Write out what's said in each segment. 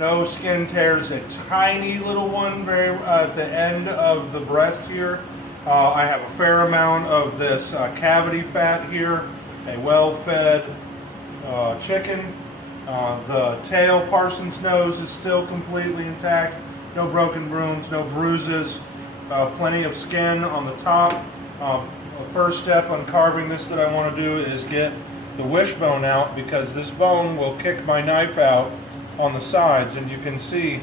No skin tears. A tiny little one very at the end of the breast here. I have a fair amount of this cavity fat here. A well-fed chicken. The tail, Parson's nose, is still completely intact. No broken bones, no bruises. Plenty of skin on the top. The first step on carving this that I want to do is get the wishbone out, because this bone will kick my knife out on the sides, and you can see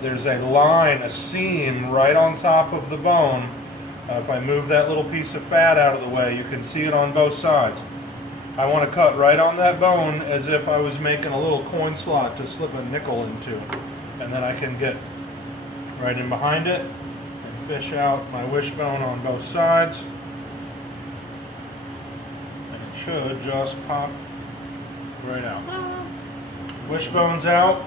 there's a line, a seam right on top of the bone. If I move that little piece of fat out of the way, you can see it on both sides. I want to cut right on that bone as if I was making a little coin slot to slip a nickel into, and then I can get right in behind it and fish out my wishbone on both sides. And it should just pop right out. Wishbone's out.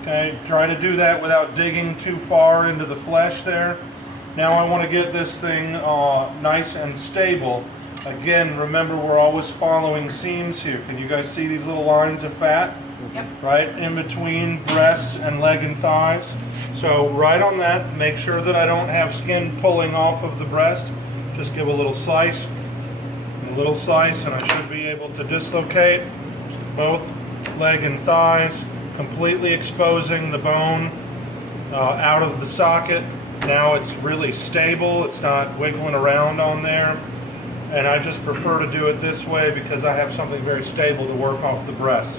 Okay, try to do that without digging too far into the flesh there. Now I want to get this thing nice and stable. Again, remember, we're always following seams here. Can you guys see these little lines of fat? Yep. Right in between breasts and leg and thighs. So right on that, make sure that I don't have skin pulling off of the breast. Just give a little slice, and I should be able to dislocate both leg and thighs, completely exposing the bone out of the socket. Now it's really stable, it's not wiggling around on there, and I just prefer to do it this way because I have something very stable to work off the breast.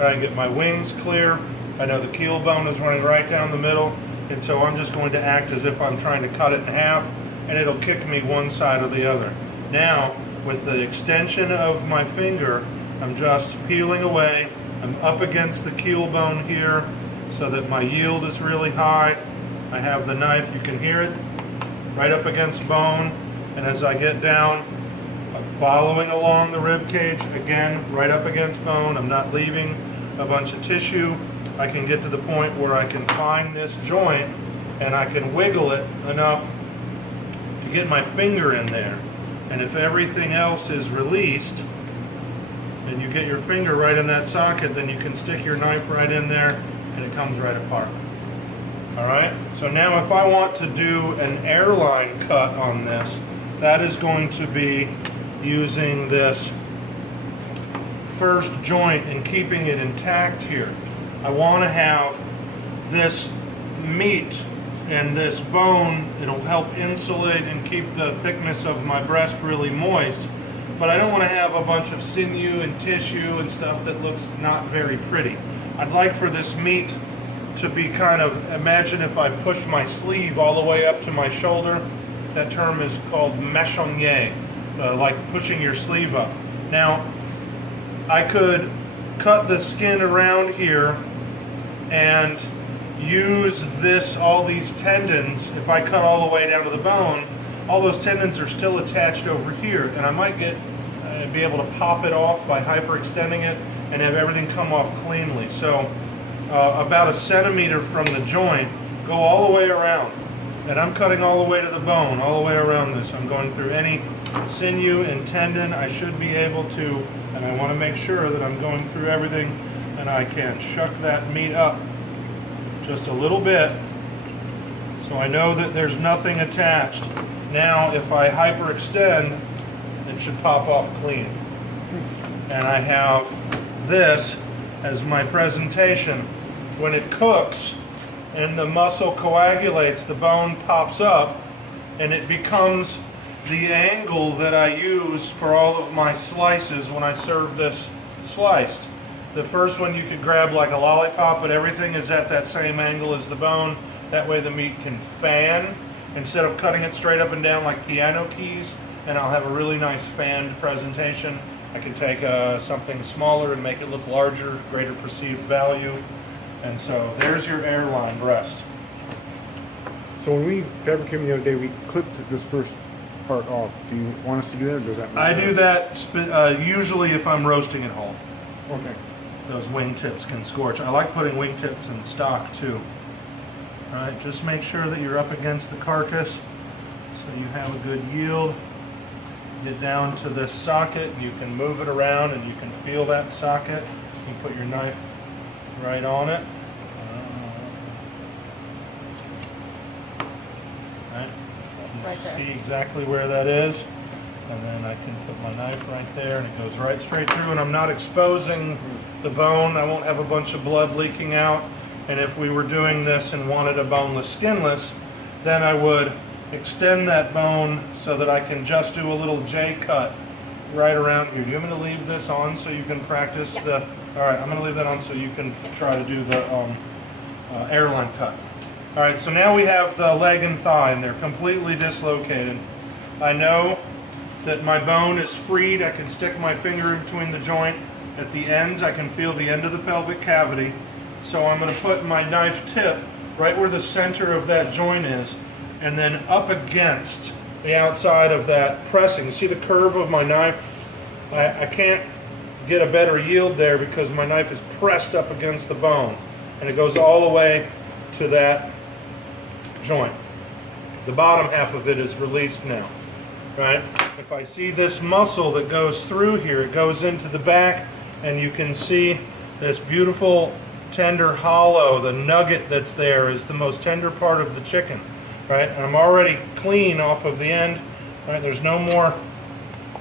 I get my wings clear. I know the keel bone is running right down the middle, and so I'm just going to act as if I'm trying to cut it in half, and it'll kick me one side or the other. Now, with the extension of my finger, I'm just peeling away. I'm up against the keel bone here so that my yield is really high. I have the knife, you can hear it, right up against bone, and as I get down, I'm following along the rib cage, again, right up against bone. I'm not leaving a bunch of tissue. I can get to the point where I can find this joint and I can wiggle it enough to get my finger in there. And if everything else is released, and you get your finger right in that socket, then you can stick your knife right in there and it comes right apart. Alright, so now if I want to do an airline cut on this, that is going to be using this first joint and keeping it intact here. I want to have this meat and this bone. It'll help insulate and keep the thickness of my breast really moist, but I don't want to have a bunch of sinew and tissue and stuff that looks not very pretty. I'd like for this meat to be kind of, imagine if I push my sleeve all the way up to my shoulder. That term is called mechonnier, like pushing your sleeve up. Now, I could cut the skin around here and use all these tendons. If I cut all the way down to the bone, all those tendons are still attached over here, and I might be able to pop it off by hyperextending it and have everything come off cleanly. So about 1 centimeter from the joint, go all the way around. And I'm cutting all the way to the bone, all the way around this. I'm going through any sinew and tendon I should be able to, and I want to make sure that I'm going through everything, and I can shuck that meat up just a little bit so I know that there's nothing attached. Now if I hyperextend, it should pop off clean. And I have this as my presentation. When it cooks and the muscle coagulates, the bone pops up and it becomes the angle that I use for all of my slices when I serve this sliced. The first one you could grab like a lollipop, but everything is at that same angle as the bone. That way the meat can fan instead of cutting it straight up and down like piano keys, and I'll have a really nice fanned presentation. I can take something smaller and make it look larger, greater perceived value. And so there's your airline breast. So when we fabricated the other day, we clipped this first part off. Do you want us to do that, or does that matter? I do that usually if I'm roasting it whole. Okay. Those wingtips can scorch. I like putting wingtips in stock too. All right, just make sure that you're up against the carcass so you have a good yield. Get down to this socket, and you can move it around and you can feel that socket. You can put your knife right on it. Right. Right there. See exactly where that is. And then I can put my knife right there and it goes right straight through and I'm not exposing the bone. I won't have a bunch of blood leaking out. And if we were doing this and wanted a boneless skinless, then I would extend that bone so that I can just do a little J cut right around here. Do you want me to leave this on so you can practice the, all right, I'm going to leave that on so you can try to do the airline cut. All right, so now we have the leg and thigh and they're completely dislocated. I know that my bone is freed. I can stick my finger in between the joint. At the ends, I can feel the end of the pelvic cavity. So I'm going to put my knife tip right where the center of that joint is and then up against the outside of that pressing. See the curve of my knife? I can't get a better yield there because my knife is pressed up against the bone and it goes all the way to that joint. The bottom half of it is released now, right? If I see this muscle that goes through here, it goes into the back and you can see this beautiful tender hollow. The nugget that's there is the most tender part of the chicken, right? And I'm already clean off of the end, right? There's no more,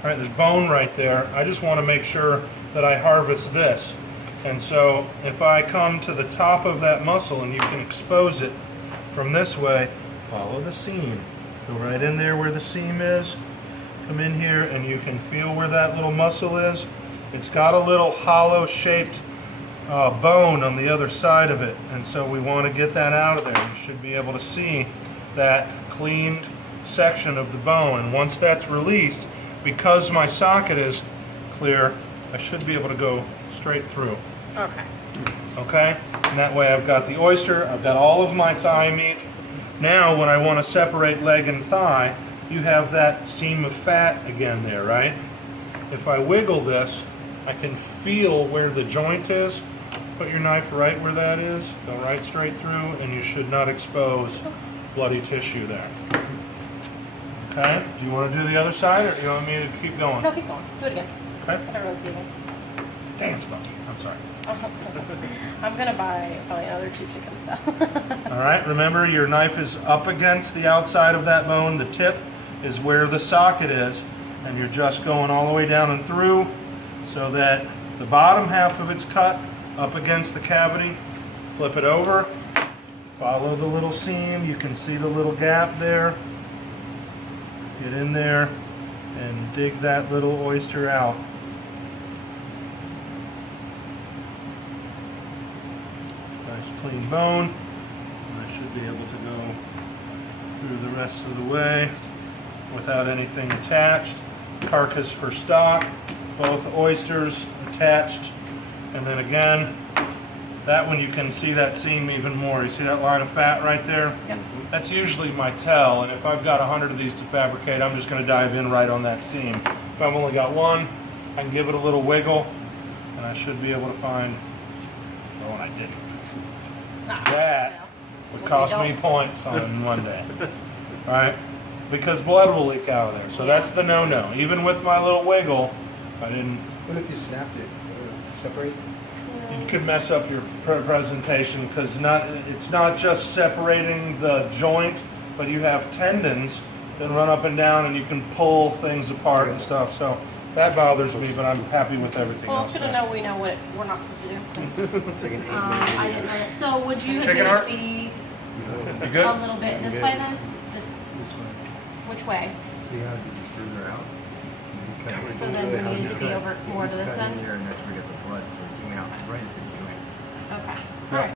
right? There's bone right there. I just want to make sure that I harvest this. And so if I come to the top of that muscle and you can expose it from this way, follow the seam. Go right in there where the seam is. Come in here and you can feel where that little muscle is. It's got a little hollow shaped bone on the other side of it, and so we want to get that out of there. You should be able to see that cleaned section of the bone, and once that's released, because my socket is clear, I should be able to go straight through. Okay. Okay? And that way I've got the oyster, I've got all of my thigh meat. Now when I want to separate leg and thigh, you have that seam of fat again there, right? If I wiggle this, I can feel where the joint is. Put your knife right where that is, go right straight through, and you should not expose bloody tissue there. Okay? Do you want to do the other side, or do you want me to keep going? No, keep going. Do it again. Okay? I don't really see them. Dance monkey. I'm sorry. I'm gonna buy probably another 2 chickens. So. All right, remember your knife is up against the outside of that bone. The tip is where the socket is, and you're just going all the way down and through so that the bottom half of it's cut up against the cavity. Flip it over, follow the little seam. You can see the little gap there. Get in there and dig that little oyster out. Nice clean bone. I should be able to go through the rest of the way without anything attached. Carcass for stock, both oysters attached, and then again, that one you can see that seam even more. You see that line of fat right there? Yep. That's usually my tell, and if I've got 100 of these to fabricate, I'm just going to dive in right on that seam. If I've only got one, I can give it a little wiggle, and I should be able to find, oh, and I didn't. That would cost me points on Monday, right? Because blood will leak out of there. So that's the no-no. Even with my little wiggle, I didn't. What if you snapped it? Separate? You could mess up your presentation because it's not just separating the joint, but you have tendons that run up and down, and you can pull things apart and stuff. So that bothers me, but I'm happy with everything Well, else. it's good to know we know what we're not supposed to do. 'Cause, It's like an 8 I didn't know that. So would you Chicken maybe heart? be You good? a little bit this way then? This, which way? See how it gets further out? So then we need to be over more to this Cut in end? here and that's where we get the blood, so it came out right at the joint. Okay. Yeah. All right.